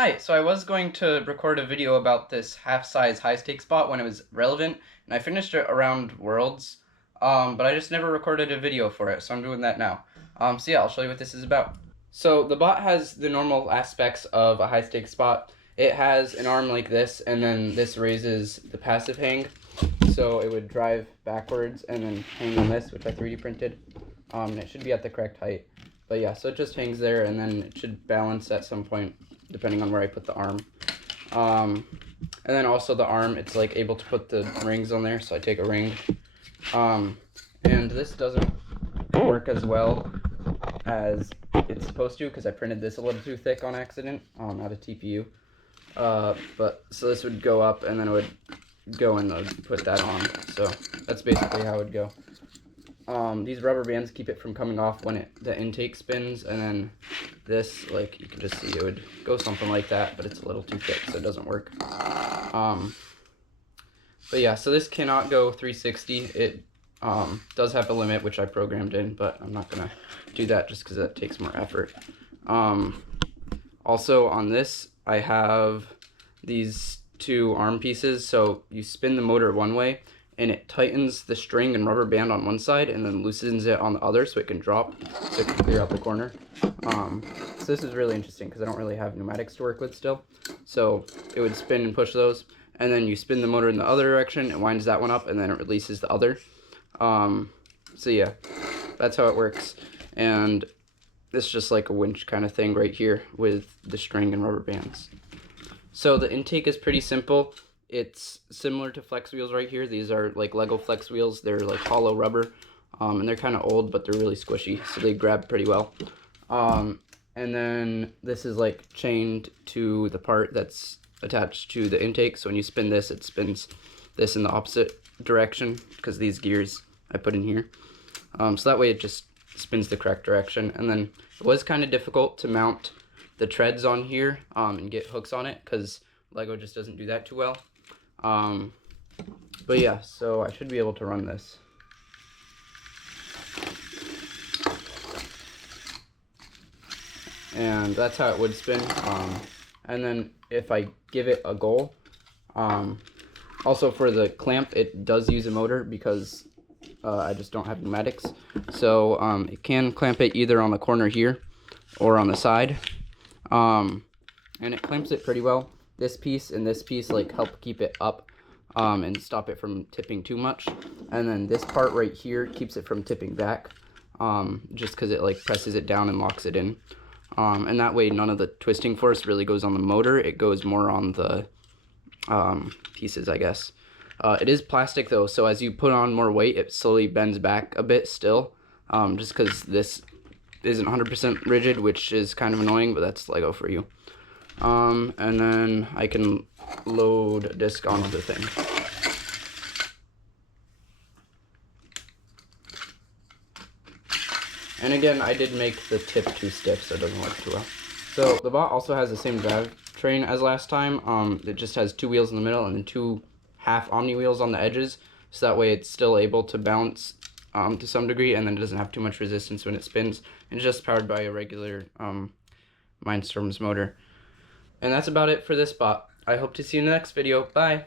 Hi, so I was going to record a video about this half-size high-stakes bot when it was relevant, and I finished it around Worlds, but I just never recorded a video for it, so I'm doing that now. So yeah, I'll show you what this is about. So the bot has the normal aspects of a high-stakes bot. It has an arm like this, and then this raises the passive hang, so it would drive backwards and then hang on this, which I 3D printed, and it should be at the correct height. But yeah, so it just hangs there, and then it should balance at some point, depending on where I put the arm. And then also the arm, it's like able to put the rings on there, so I take a ring. And this doesn't work as well as it's supposed to, because I printed this a little too thick on accident, out of TPU. But so this would go up, and then it would go and put that on. So that's basically how it would go. These rubber bands keep it from coming off when the intake spins, and then this, like, you can just see it would go something like that, but it's a little too thick, so it doesn't work. But yeah, so this cannot go 360. It does have a limit, which I programmed in, but I'm not gonna do that just because that takes more effort. Also on this, I have these two arm pieces, so you spin the motor one way, and it tightens the string and rubber band on one side and then loosens it on the other so it can drop, so it can clear out the corner. So this is really interesting because I don't really have pneumatics to work with still. So it would spin and push those, and then you spin the motor in the other direction, it winds that one up, and then it releases the other. So yeah, that's how it works. And it's just like a winch kind of thing right here with the string and rubber bands. So the intake is pretty simple. It's similar to flex wheels right here. These are like Lego flex wheels. They're like hollow rubber, and they're kind of old, but they're really squishy, so they grab pretty well. And then this is like chained to the part that's attached to the intake. So when you spin this, it spins this in the opposite direction because these gears I put in here. So that way it just spins the correct direction. And then it was kind of difficult to mount the treads on here and get hooks on it because Lego just doesn't do that too well. But yeah, so I should be able to run this. And that's how it would spin. And then if I give it a goal, also for the clamp, it does use a motor because I just don't have pneumatics. So it can clamp it either on the corner here or on the side. And it clamps it pretty well. This piece and this piece like help keep it up and stop it from tipping too much. And then this part right here keeps it from tipping back just because it like presses it down and locks it in. And that way none of the twisting force really goes on the motor. It goes more on the pieces, I guess. It is plastic though, so as you put on more weight, it slowly bends back a bit still, just because this isn't 100% rigid, which is kind of annoying, but that's Lego for you. And then I can load a disc onto the thing. And again, I did make the tip too stiff, so it doesn't work too well. So the bot also has the same drivetrain as last time. It just has two wheels in the middle and then two half Omni wheels on the edges, so that way it's still able to bounce to some degree, and then it doesn't have too much resistance when it spins. And it's just powered by a regular Mindstorms motor. And that's about it for this bot. I hope to see you in the next video. Bye!